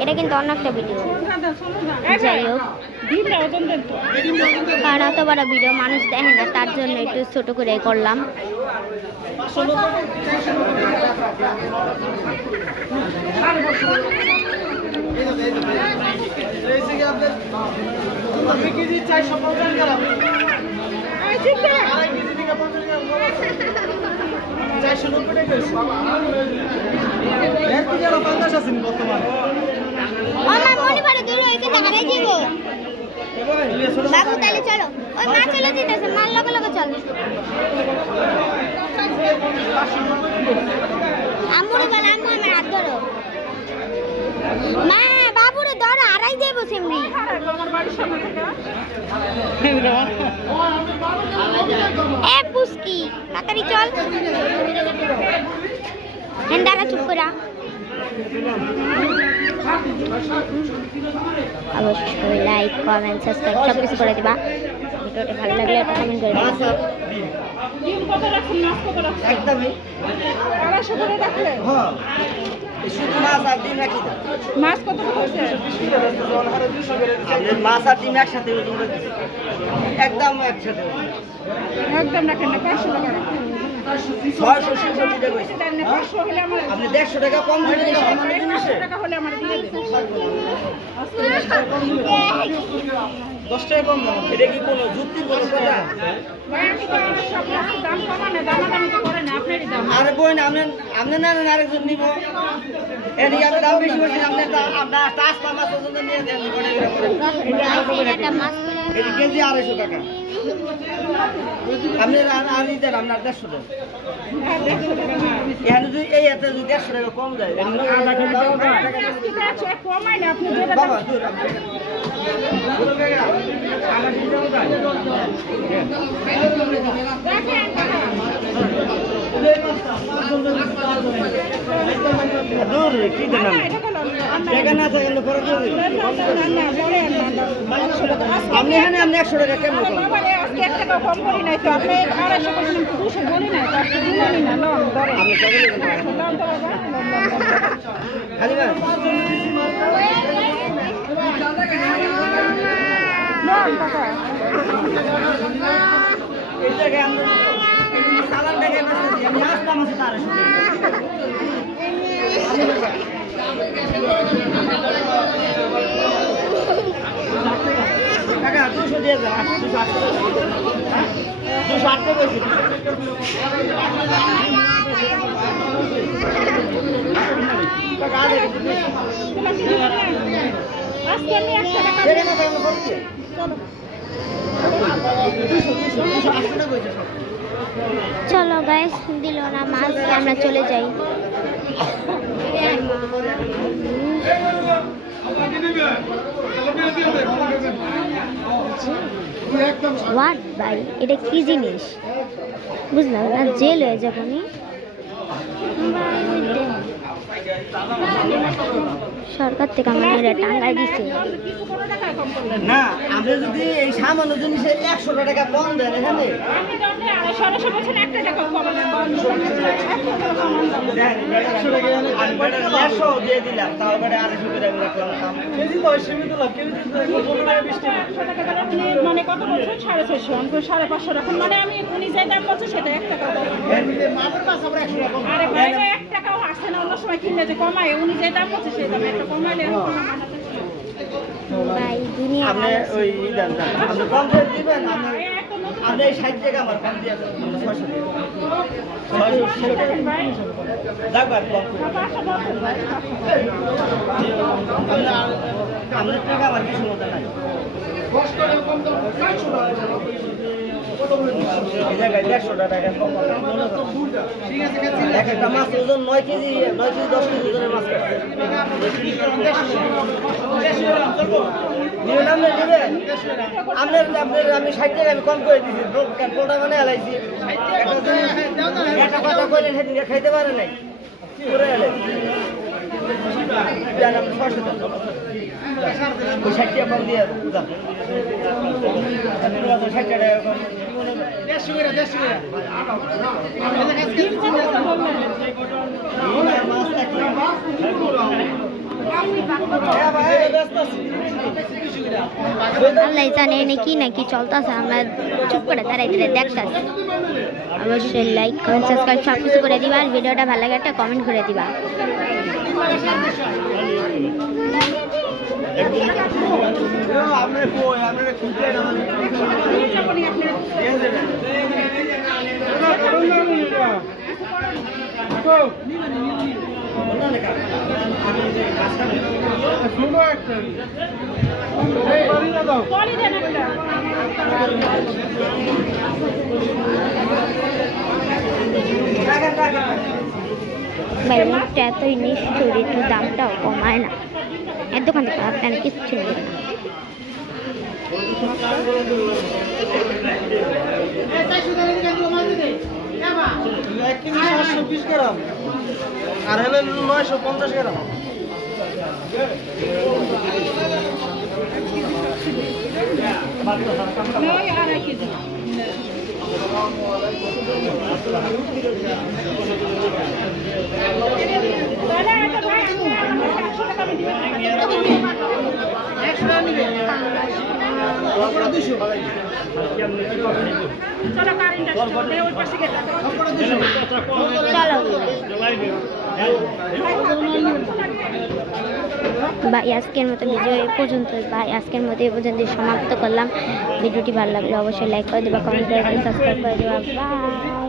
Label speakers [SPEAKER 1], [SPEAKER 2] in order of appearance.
[SPEAKER 1] এটা কিন্তু অন্য একটা ভিডিও যাই হোক কারণ অত বড় ভিডিও মানুষ দেখে না তার জন্য একটু ছোট করে করলাম
[SPEAKER 2] এই ঠিক করে
[SPEAKER 1] মনে যেতেছে মার লগে লগে চল। আম্মুরে বল আম্মু আমার এ পুস্কি তাড়াতাড়ি চল হেন্দারা চুপ করা অবশ্যই লাইক কমেন্ট সাবস্ক্রাইব সব কিছু করে দিবা। ভিডিওটা ভালো লাগলে একটা কমেন্ট করে দিবা।
[SPEAKER 2] ডিম কত রাখছেন মাছ কত রাখছেন
[SPEAKER 3] একদমই
[SPEAKER 2] আড়াইশো করে রাখলে
[SPEAKER 3] হ্যাঁ মাছ
[SPEAKER 2] কত
[SPEAKER 3] মাছ আর ডিম একসাথে। একদম একসাথে।
[SPEAKER 2] একদম রাখেন না পাঁচশো টাকা রাখেন। আমার
[SPEAKER 3] আপনি দেড়শো টাকা কম দেবেন দশ টাকা কম দাম। এটা কি কোনো কথা? আরে বই না আপনি আপনি না আরেকজন নিব। এদিকে আপনি দাম বেশি করছেন আপনি আপনার মাছ নিয়ে দেন এটি কেজি আড়াইশো টাকা। আপনি আর দেন, আপনার দেড়শো টাকা এখানে যদি এই এতে যদি দেড়শো টাকা কম
[SPEAKER 2] আপনি
[SPEAKER 3] আপনি? আপনি এখানে আপনি একশো টাকা কেন কম
[SPEAKER 2] করি নাই তো আপনি আড়াইশো করছেন দুশো বলি নাই তো আজকে দিলেনই না লন ধরেন
[SPEAKER 3] আপনি কবে নেবেন?
[SPEAKER 2] লন তো
[SPEAKER 3] দুশো দুশো দুশো বলছি
[SPEAKER 2] চলো
[SPEAKER 3] দুশো দুশো
[SPEAKER 1] চলো গাইস দিল না মাছ, আমরা চলে যাই। এটা কি জিনিস? বুঝলাম না, জেল হয়ে যাবনি সরকার থেকে আমাদের টাঙ্গাই দিছে।
[SPEAKER 3] না আপনি যদি এই সামান্য জিনিসে একশো টাকা কম দেন এখানে।
[SPEAKER 2] টাকা
[SPEAKER 3] একশো টাকা দিয়ে দিলাম তাও বেটা আড়াইশো করে আমি রাখলাম। দাম।
[SPEAKER 2] মানে কত বলছেন সাড়ে ছয়শো। আমি সাড়ে পাঁচশো রাখুন। মানে আমি উনি যে দাম বলছে সেটা এক টাকা আরে এক সময় কিনলে যে কমায় উনি যে দাম বলছে সেই দাম একটা কমাইলে
[SPEAKER 3] আপনি ওই দিবেন? আপনি আপনার- টাকা আমার কিছু মতো নাই। একটা মাছ ওজন নয় কেজি নয় কেজি দশ কেজি ওজনের মাছ আমি ষাট টাকা আমি কম করে দিচ্ছি পোটা মানে এলাইছি? একটা কথা সেদিন খাইতে পারে নাই। করে এলে ছশো ষাট টাকা কম দিয়ে ষাট টাকা কম
[SPEAKER 2] ডিম কত করে বললেন?
[SPEAKER 1] আল্লাহ জানে নাকি নাকি চলতেছে আমরা চুপ করে দাঁড়াই দাঁড়াই দেখতেছি অবশ্যই লাইক কমেন্ট সাবস্ক্রাইব সব কিছু করে দিবা আর ভিডিওটা ভালো লাগে একটা কমেন্ট করে দিবা
[SPEAKER 3] আপনার
[SPEAKER 1] লোকটা এতই নিষ্ঠুর একটু। দামটাও কমায় না। এর দোকান থেকে আপনার কিচ্ছু নেই না।
[SPEAKER 3] এক কেজি সাতশো বিশ গ্রাম। আর হলে নয়শো পঞ্চাশ গ্রাম
[SPEAKER 2] একশো টাকা দিবেন। চলো
[SPEAKER 1] ভাই, আজকের মতো ভিডিও এই পর্যন্ত, ভাই, আজকের মতো এই পর্যন্ত সমাপ্ত করলাম। ভিডিওটি ভালো লাগলে অবশ্যই লাইক করে দেবা কমেন্ট করে সাবস্ক্রাইব করে দেবা। বাই